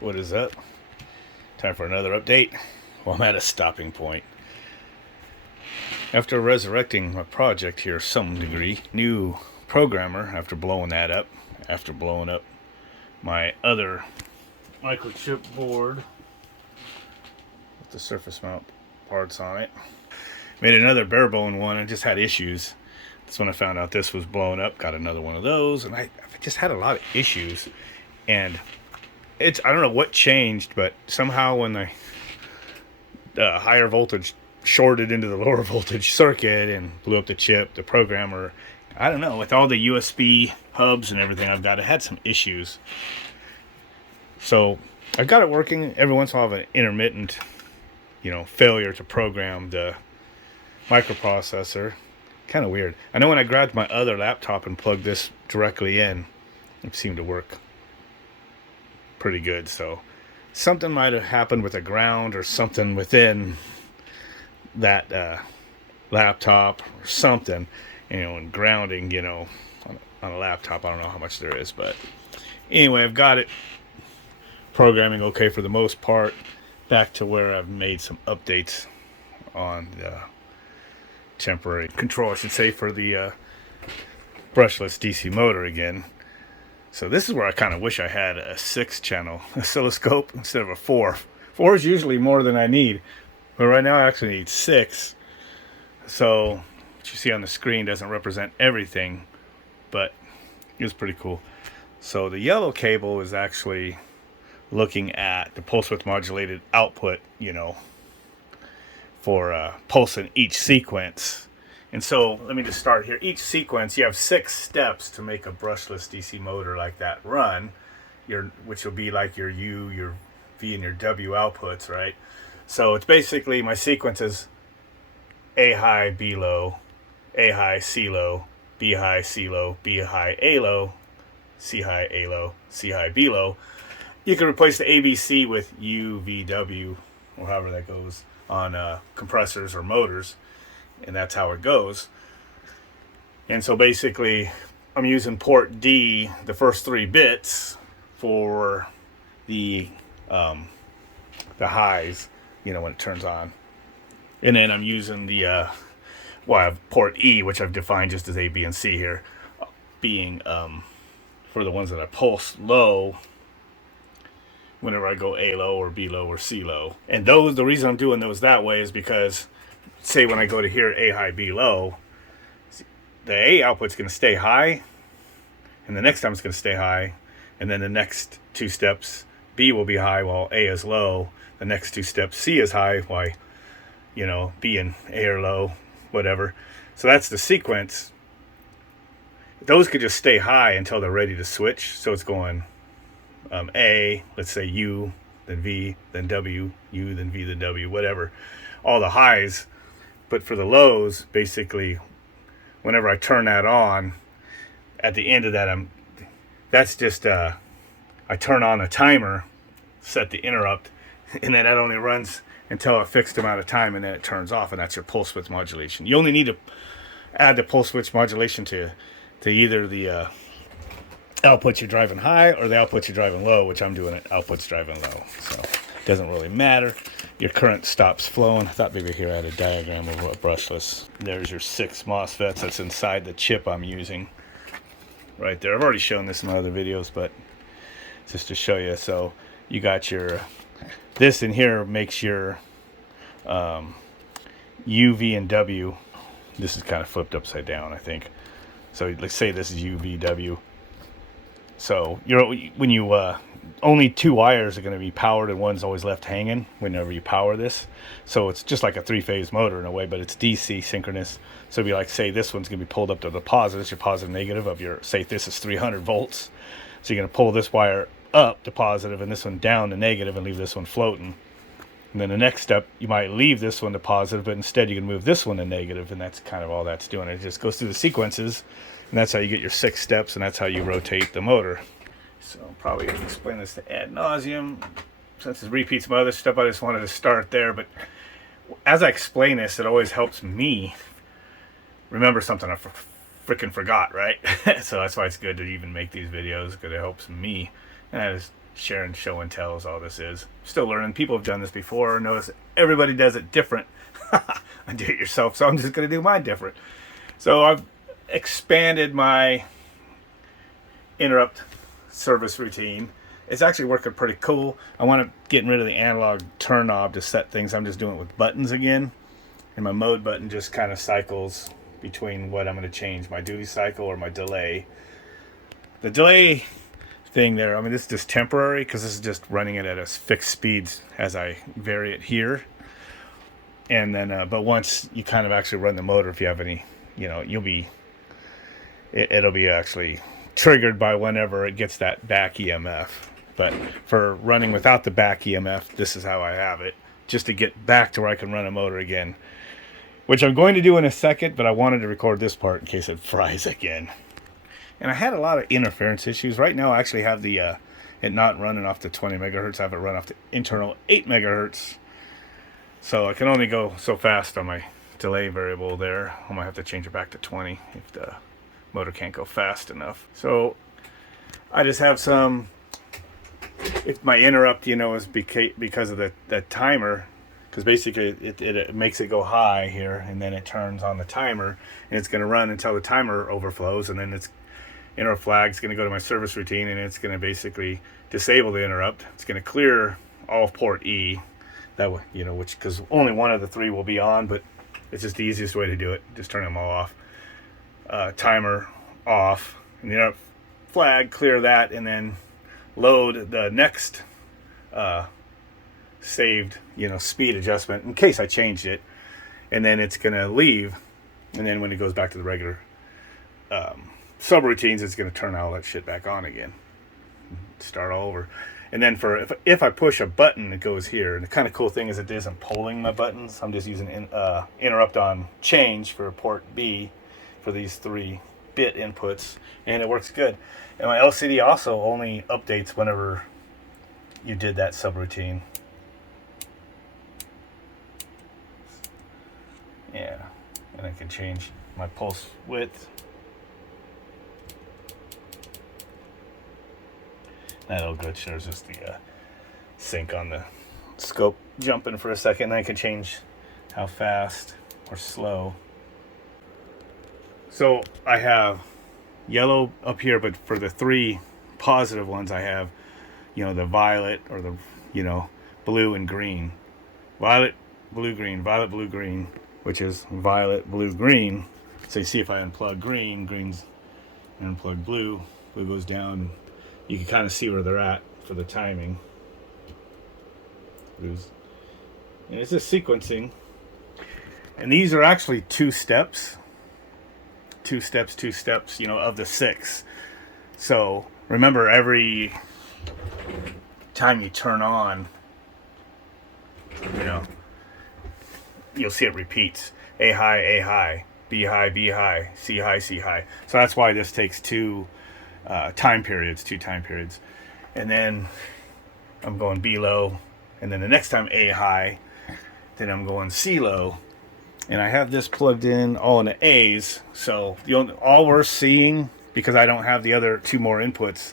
What is up? Time for another update. Well, I'm at a stopping point. After resurrecting my project here some degree, new programmer after blowing that up, after blowing up my other microchip board with the surface mount parts on it, made another bare bone one and just had issues. That's when I found out this was blown up, got another one of those, and I just had a lot of issues. And I don't know what changed, but somehow when the higher voltage shorted into the lower voltage circuit and blew up the chip, the programmer, I don't know, with all the USB hubs and everything I've got, it had some issues. So I got it working. Every once in a while I have an intermittent, failure to program the microprocessor. Kind of weird. I know when I grabbed my other laptop and plugged this directly in, it seemed to work pretty good. So something might have happened with the ground or something within that laptop or something, and grounding, on a laptop. I don't know how much there is, but anyway, I've got it programming okay for the most part. Back to where I've made some updates on the temporary control, I should say, for the brushless DC motor again. So this is where I kind of wish I had a 6-channel oscilloscope instead of a 4. 4 is usually more than I need, but right now I actually need 6. So what you see on the screen doesn't represent everything, but it's pretty cool. So the yellow cable is actually looking at the pulse width modulated output, for pulse in each sequence. And so let me just start here. Each sequence, you have 6 steps to make a brushless DC motor like that run, which will be like your U, your V, and your W outputs, right? So it's basically my sequence is A high, B low, A high, C low, B high, C low, B high, A low, C high, A low, C high, B low. You can replace the ABC with U, V, W, or however that goes on compressors or motors, and that's how it goes. And so basically I'm using port D, the first 3 bits, for the highs, when it turns on. And then I'm using the I have port E, which I've defined just as A, B, and C here, being for the ones that I pulse low whenever I go A low or B low or C low. And the reason I'm doing those that way is because, say when I go to here A high, B low, the A output's going to stay high, and the next time it's going to stay high, and then the next 2 steps B will be high while A is low. The next 2 steps C is high while B and A are low, whatever. So that's the sequence. Those could just stay high until they're ready to switch. So it's going A, let's say U, then V, then W, U, then V, then W, whatever. All the highs. But for the lows, basically, whenever I turn that on, at the end of that, that's just I turn on a timer, set the interrupt, and then that only runs until a fixed amount of time, and then it turns off, and that's your pulse width modulation. You only need to add the pulse width modulation to either the output you're driving high or the output you're driving low, which I'm doing it outputs driving low. So it doesn't really matter. Your current stops flowing. I thought maybe here I had a diagram of what brushless. There's your 6 MOSFETs that's inside the chip I'm using right there. I've already shown this in my other videos, but just to show you. So you got your, this in here makes your U, V, and W. This is kind of flipped upside down, I think. So let's say this is U, V, W. So when you only 2 wires are going to be powered and one's always left hanging whenever you power this. So it's just like a 3-phase motor in a way, but it's DC synchronous. So it'd be like, say this one's going to be pulled up to the positive. It's your positive negative of your, say this is 300 volts. So you're going to pull this wire up to positive and this one down to negative and leave this one floating. And then the next step, you might leave this one to positive, but instead you can move this one to negative, and that's kind of all that's doing. It just goes through the sequences, and that's how you get your 6 steps, and that's how you rotate the motor. So I'm probably going to explain this to ad nauseum. Since it repeats my other stuff, I just wanted to start there. But as I explain this, it always helps me remember something I freaking forgot, right? So that's why it's good to even make these videos, because it helps me. And that is sharing show and tell is all this is. Still learning. People have done this before. Notice everybody does it different. I do it yourself, so I'm just going to do mine different. So I've expanded my interrupt service routine. It's actually working pretty cool. I want to get rid of the analog turn knob to set things. I'm just doing it with buttons again. And my mode button just kind of cycles between what I'm going to change, my duty cycle or my delay. The delay thing there, I mean, this is just temporary because this is just running it at a fixed speed as I vary it here. And then, but once you kind of actually run the motor, if you have any, it'll be actually triggered by whenever it gets that back EMF. But for running without the back EMF, this is how I have it, just to get back to where I can run a motor again, which I'm going to do in a second, but I wanted to record this part in case it fries again. And I had a lot of interference issues. Right now I actually have the it not running off the 20 megahertz. I have it run off the internal 8 megahertz. So I can only go so fast on my delay variable there. I might have to change it back to 20 if the motor can't go fast enough. So I just have some, if my interrupt, is because of the timer, because basically it makes it go high here, and then it turns on the timer, and it's going to run until the timer overflows, and then its interrupt flag is going to go to my service routine, and it's going to basically disable the interrupt. It's going to clear all of port E, that way, which, because only one of the three will be on, but it's just the easiest way to do it. Just turn them all off. Timer off, and the interrupt flag, clear that, and then load the next saved speed adjustment in case I changed it, and then it's gonna leave, and then when it goes back to the regular subroutines, it's gonna turn all that shit back on again, start all over. And then for if I push a button, it goes here. And the kind of cool thing is it isn't pulling my buttons. I'm just using interrupt on change for port B for these 3-bit inputs, and it works good. And my LCD also only updates whenever you did that subroutine. Yeah, and I can change my pulse width. That'll glitch. There's just the sync on the scope jumping for a second, and I can change how fast or slow. So I have yellow up here, but for the 3 positive ones I have, the violet or the, blue and green. Violet, blue, green, violet, blue, green, which is violet, blue, green. So you see if I unplug green, green's unplug blue, blue goes down. You can kind of see where they're at for the timing. And it's just sequencing. And these are actually 2 steps. 2 steps, of the 6. So remember, every time you turn on, you'll see it repeats. A high, B high, B high, C high, C high. So that's why this takes 2 time periods. And then I'm going B low, and then the next time A high, then I'm going C low. And I have this plugged in all in the A's, so all we're seeing, because I don't have the other 2 more inputs,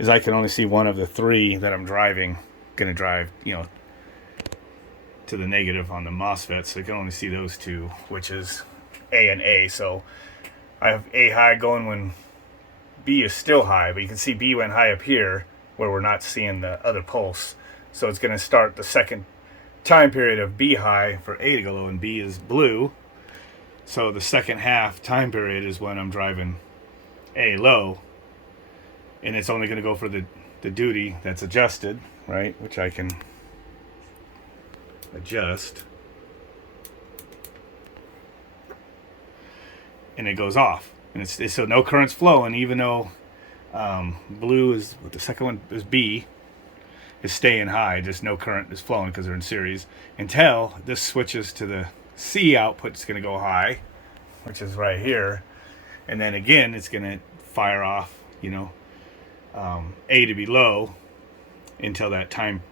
is I can only see one of the 3 that I'm driving, going to drive, to the negative on the MOSFET, so I can only see those 2, which is A and A. So I have A high going when B is still high, but you can see B went high up here where we're not seeing the other pulse. So it's going to start the second time period of B high for A to go low, and B is blue. So the second half time period is when I'm driving A low, and it's only going to go for the duty that's adjusted, right? Which I can adjust. And it goes off. And it's so no current's flowing, even though blue is, the second one is B, is staying high. Just no current is flowing because they're in series, until this switches to the C output. It's going to go high, which is right here, and then again it's going to fire off, A to be low until that time,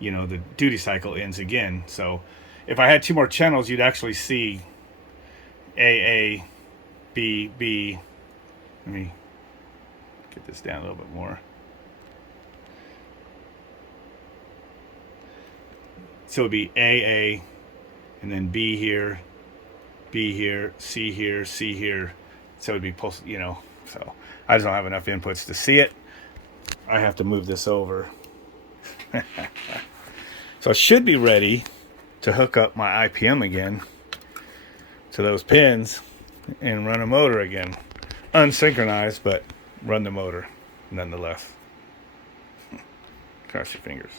the duty cycle ends again. So if I had 2 more channels, you'd actually see A, B, B. Let me get this down a little bit more. So it'd be A, and then B here, C here, C here. So it'd be posted, you know. So I just don't have enough inputs to see it. I have to move this over. So I should be ready to hook up my IPM again to those pins and run a motor again. Unsynchronized, but run the motor nonetheless. Cross your fingers.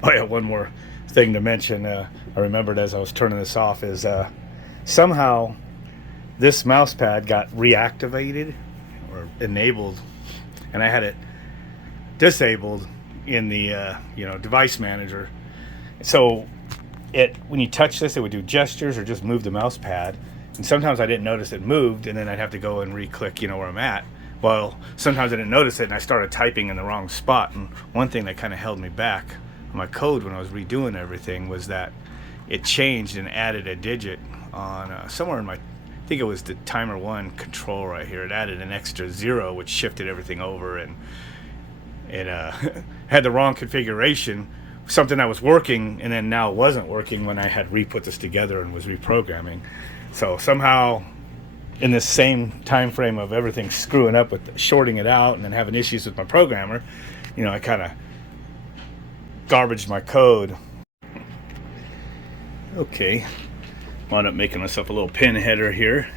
Oh yeah, one more thing to mention. I remembered as I was turning this off is somehow this mouse pad got reactivated or enabled, and I had it disabled in the device manager. So when you touch this, it would do gestures or just move the mouse pad. And sometimes I didn't notice it moved, and then I'd have to go and re-click, where I'm at. Well, sometimes I didn't notice it, and I started typing in the wrong spot. And one thing that kind of held me back on my code when I was redoing everything was that it changed and added a digit on somewhere in my, I think it was the timer 1 control right here. It added an extra 0, which shifted everything over, and it had the wrong configuration. Something that was working, and then now wasn't working when I had re-put this together and was reprogramming. So somehow, in this same time frame of everything screwing up with shorting it out and then having issues with my programmer, I kind of garbaged my code. Okay, wound up making myself a little pin header here.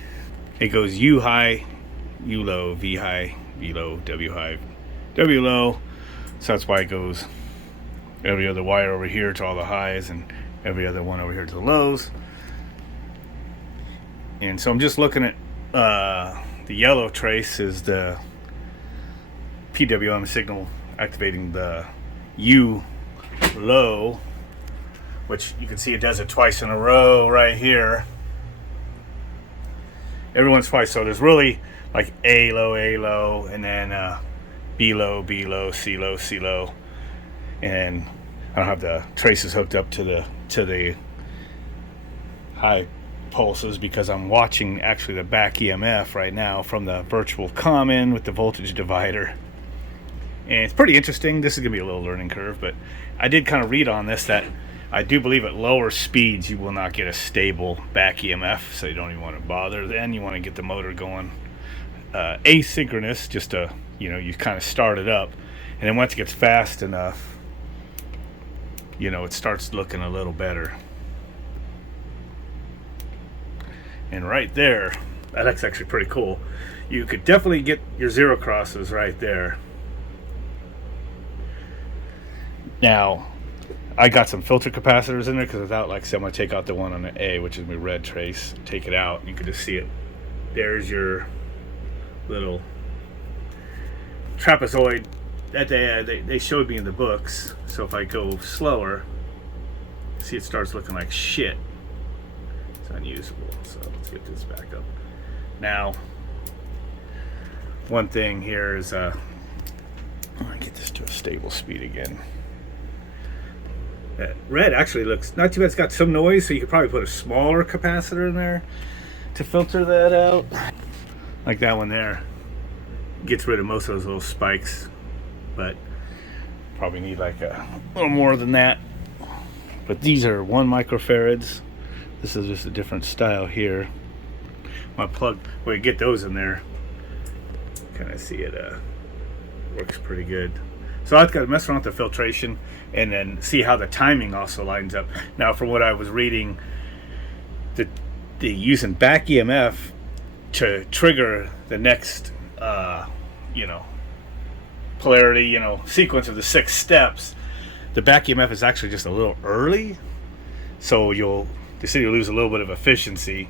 It goes U high, U low, V high, V low, W high, W low. So that's why it goes every other wire over here to all the highs and every other one over here to the lows. And so I'm just looking at the yellow trace is the PWM signal activating the U low, which you can see it does it twice in a row right here. Everyone's twice. So there's really like A low, and then B low, C low, C low. And I don't have the traces hooked up to the high pulses because I'm watching actually the back EMF right now from the virtual common with the voltage divider. And it's pretty interesting. This is going to be a little learning curve, but I did kind of read on this that I do believe at lower speeds you will not get a stable back EMF, so you don't even want to bother. Then you want to get the motor going asynchronous, just to, you kind of start it up. And then once it gets fast enough, it starts looking a little better. And right there, that's actually pretty cool. You could definitely get your zero crosses right there. Now, I got some filter capacitors in there because without, like I said, I'm going to take out the one on the A, which is my red trace, take it out, and you can just see it. There's your little trapezoid that they showed me in the books. So if I go slower, see it starts looking like shit. It's unusable. So let's get this back up. Now, one thing here is I want to get this to a stable speed again. That red actually looks not too bad. It's got some noise, so you could probably put a smaller capacitor in there to filter that out. Like that one there. Gets rid of most of those little spikes, but probably need like a little more than that. But these are 1 microfarads. This is just a different style here. My plug, we get those in there. Kind of see it works pretty good. So I've got to mess around with the filtration and then see how the timing also lines up. Now, from what I was reading, the using back EMF to trigger the next, polarity, sequence of the 6 steps, the back EMF is actually just a little early. So you'll lose a little bit of efficiency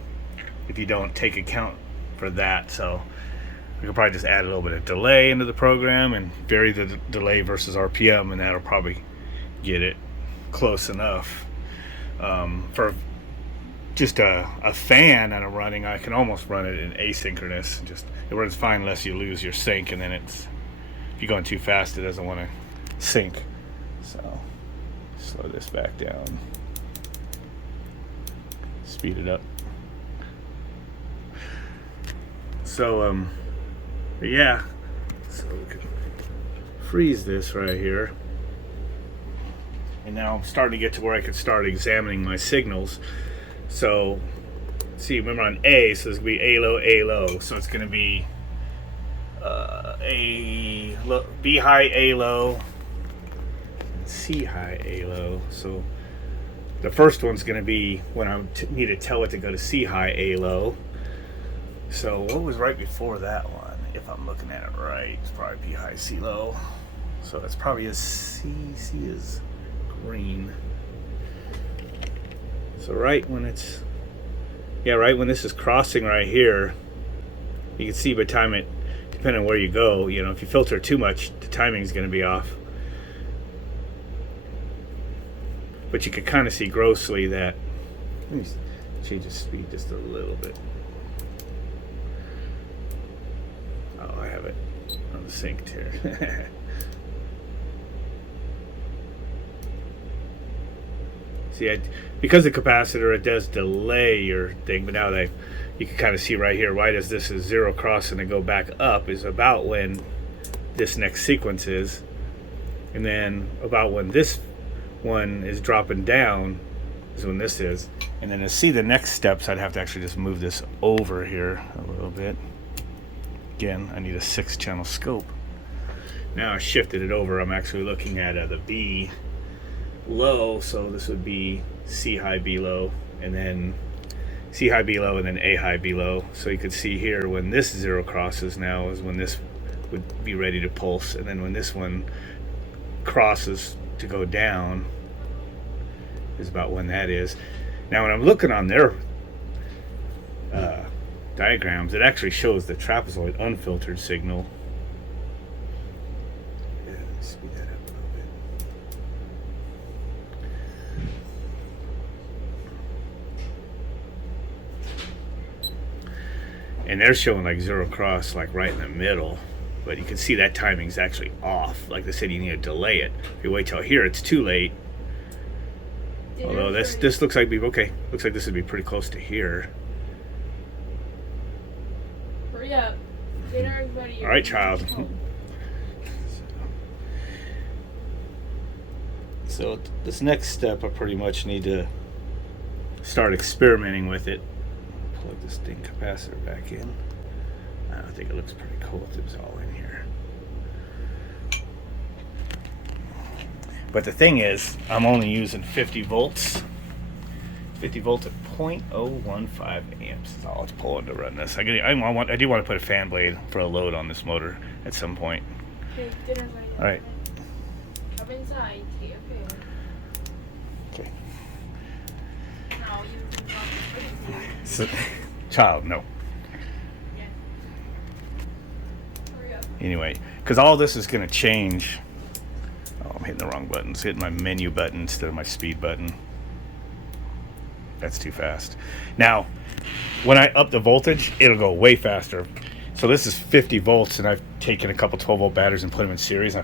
if you don't take account for that. So we could probably just add a little bit of delay into the program and vary the delay versus RPM, and that'll probably get it close enough. For just a fan that I'm running, I can almost run it in asynchronous. It runs fine unless you lose your sync, and then if you're going too fast, it doesn't want to sync. So slow this back down, speed it up. So yeah, so we can freeze this right here. And now I'm starting to get to where I can start examining my signals. So, see, remember on A, so this will be A low, so it's going to be B high, A low, C high, A low. So the first one's going to be when I need to tell it to go to C high, A low. So what was right before that one? If I'm looking at it right, it's probably B high, C low. So that's probably a C. C is green. So right when it's, yeah, right when this is crossing right here, you can see by the time it, depending on where you go, you know, if you filter too much, the timing is going to be off. But you can kind of see grossly that, let me change the speed just a little bit. Oh, I have it on the synced here. See, because the capacitor, it does delay your thing, but now you can kind of see right here, right as this is zero cross and then go back up is about when this next sequence is, and then about when this one is dropping down is when this is. And then to see the next steps, I'd have to actually just move this over here a little bit. Again, I need a 6-channel scope. Now I shifted it over. I'm actually looking at the B low, so this would be C high, B low, and then C high, B low, and then A high, B low. So you could see here when this zero crosses now is when this would be ready to pulse, and then when this one crosses to go down is about when that is. Now when I'm looking on their diagrams, it actually shows the trapezoid unfiltered signal. Yeah, let me speed that up a little bit. And they're showing like zero cross like right in the middle, but you can see that timing's actually off. Like they said, you need to delay it. If you wait till here, it's too late. Although this looks like okay. Looks like this would be pretty close to here. Hurry up. Dinner, everybody. All right, child. So this next step, I pretty much need to start experimenting with it. Plug this thing capacitor back in. I think it looks pretty cool if it was all in here. But the thing is, I'm only using 50 volts. 50 volts at 0.015 amps is all it's pulling to run this. I do want to put a fan blade for a load on this motor at some point. Okay, dinner's ready. All right. Come inside. Take a food. Okay. No, you can walk crazy. So, child, no. Yeah. Hurry up. Anyway, because all this is going to change. Oh, I'm hitting the wrong buttons. Hitting my menu button instead of my speed button. That's too fast. Now, when I up the voltage, it'll go way faster. So this is 50 volts, and I've taken a couple 12-volt batteries and put them in series. I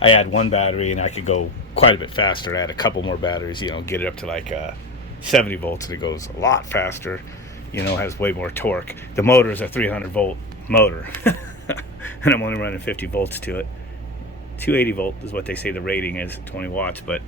add one battery, and I could go quite a bit faster. Add a couple more batteries, get it up to like 70 volts, and it goes a lot faster. Has way more torque. The motor is a 300-volt motor, and I'm only running 50 volts to it. 280 volt is what they say the rating is at 20 watts, but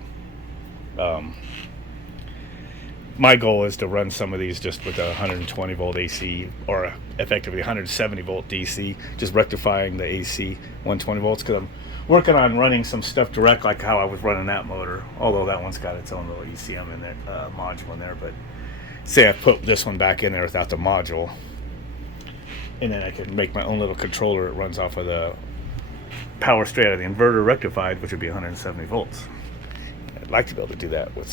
my goal is to run some of these just with a 120 volt AC or effectively 170 volt DC, just rectifying the AC 120 volts, because I'm working on running some stuff direct like how I was running that motor, although that one's got its own little ECM in there, module in there. But say I put this one back in there without the module, and then I can make my own little controller. It runs off of the power straight out of the inverter rectified, which would be 170 volts. I'd like to be able to do that with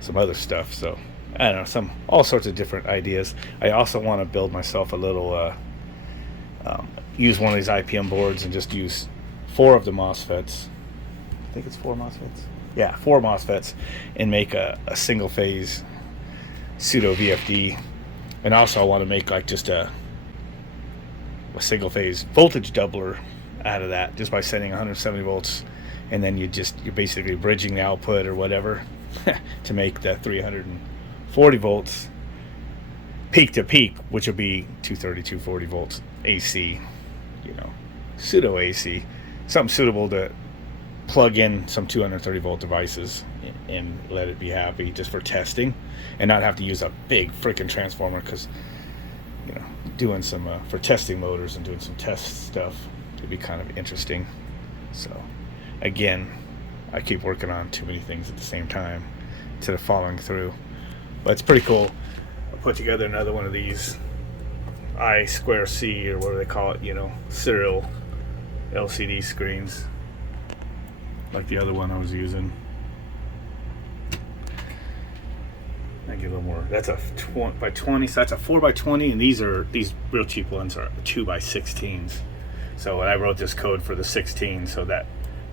some other stuff. So I don't know, all sorts of different ideas. I also want to build myself a little use one of these IPM boards and just use 4 of the MOSFETs. I think it's 4 MOSFETs. Yeah, 4 MOSFETs, and make a single phase pseudo VFD. And also I want to make like just a single phase voltage doubler out of that, just by setting 170 volts, and then you're basically bridging the output or whatever to make the 340 volts peak to peak, which will be 230, 240 volts AC, pseudo AC, something suitable to plug in some 230 volt devices and let it be happy, just for testing, and not have to use a big freaking transformer, because you know, doing some for testing motors and doing some test stuff would be kind of interesting. So again, I keep working on too many things at the same time instead of following through, but it's pretty cool. I put together another one of these I2C or whatever they call it, you know, serial LCD screens, like the other one I was using. I get a little more. That's a 20 by 20, so that's a 4 by 20, and these real cheap ones are 2 by 16s. So I wrote this code for the 16, so that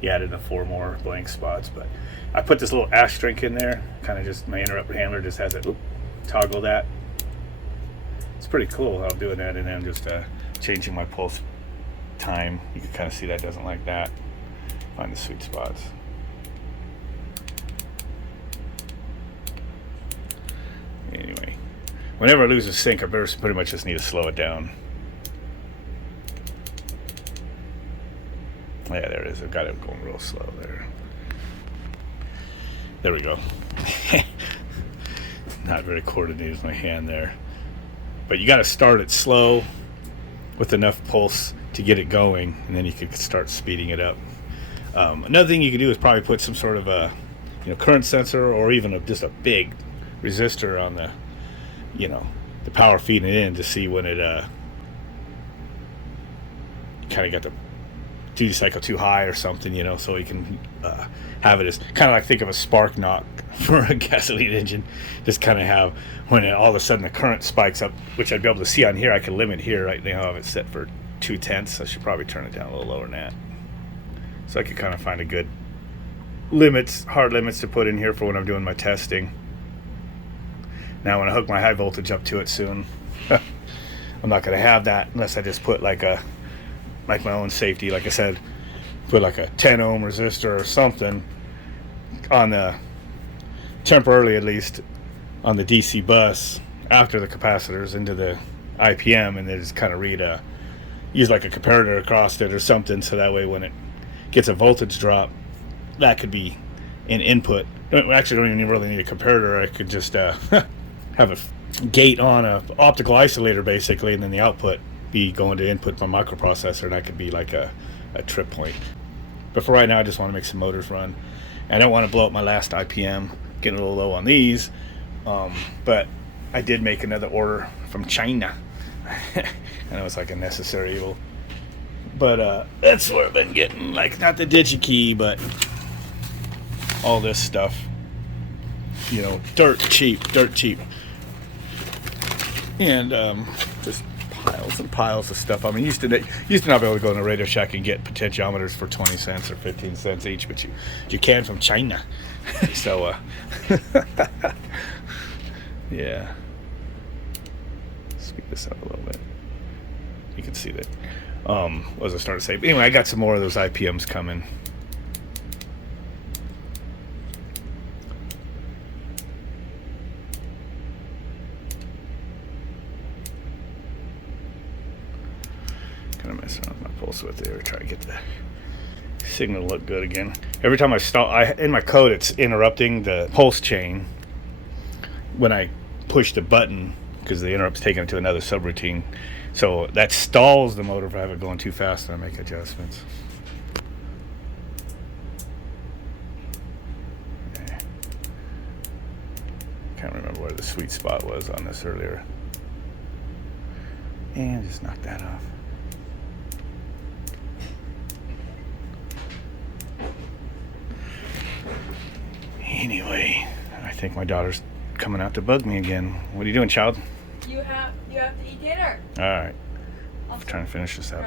you added the 4 more blank spots. But I put this little ash drink in there, kind of just my interrupt handler just has it toggle that. It's pretty cool how I'm doing that, and then just changing my pulse time. You can kind of see that doesn't like that. Find the sweet spots. Anyway, whenever I lose a sync, I pretty much just need to slow it down. Yeah, there it is. I've got it going real slow there. There we go. Not very coordinated with my hand there. But you got to start it slow with enough pulse to get it going, and then you can start speeding it up. Another thing you can do is probably put some sort of a, you know, current sensor, or even just a big resistor on the, you know, the power feeding it in, to see when it kind of got the duty cycle too high or something, you know, so you can have it as kind of like, think of a spark knock for a gasoline engine. Just kind of have when all of a sudden the current spikes up, which I'd be able to see on here. I can limit here right now. I have it set for 2/10, I should probably turn it down a little lower than that, so I could kind of find a good hard limits to put in here for when I'm doing my testing. Now when I hook my high voltage up to it soon, I'm not going to have that unless I just put like my own safety, like I said, put like a 10 ohm resistor or something on the, temporarily at least, on the DC bus after the capacitors into the IPM, and then just kind of use like a comparator across it or something, so that way when it gets a voltage drop, that could be an input. Actually, don't even really need a comparator. I could just have a gate on a optical isolator basically, and then the output be going to input my microprocessor, and that could be like a trip point. But for right now, I just want to make some motors run. I don't want to blow up my last IPM, getting a little low on these, but I did make another order from China. I know it's like a necessary evil, but that's where I've been getting, like, not the DigiKey, but all this stuff, you know, dirt cheap, and just piles and piles of stuff. I mean, used to not be able to go in a Radio Shack and get potentiometers for 20 cents or 15 cents each, but you can from China. So yeah, speed this up a little bit. You can see that. What was I starting to say? But anyway, I got some more of those IPMs coming. Kind of messing with my pulse width there, try to get the signal to look good again. Every time I stop, in my code, it's interrupting the pulse chain when I push the button, because the interrupt's taking it to another subroutine. So that stalls the motor if I have it going too fast, and I make adjustments. Okay. Can't remember where the sweet spot was on this earlier. And just knock that off. Anyway, I think my daughter's coming out to bug me again. What are you doing, child? You have to eat dinner. All right. I'm trying to finish this up.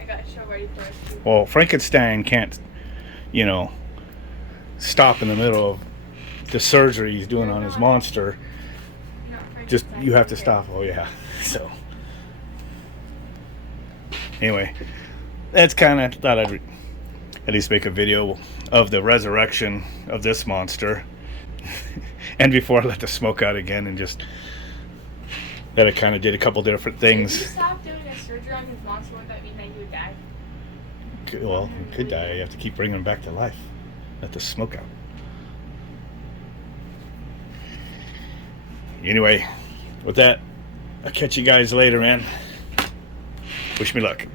I got a show ready for us. Well, Frankenstein can't, you know, stop in the middle of the surgery he's doing on his monster. Just, you have to stop. Oh, yeah. So, anyway, that's kind of, thought I'd at least make a video of the resurrection of this monster. And before I let the smoke out again, and just that I kind of did a couple different things. If you stopped doing a surgery on his monster, wouldn't that mean that he would die? Well, it could die. You have to keep bringing them back to life. Let the smoke out. Anyway, with that, I'll catch you guys later, man. Wish me luck.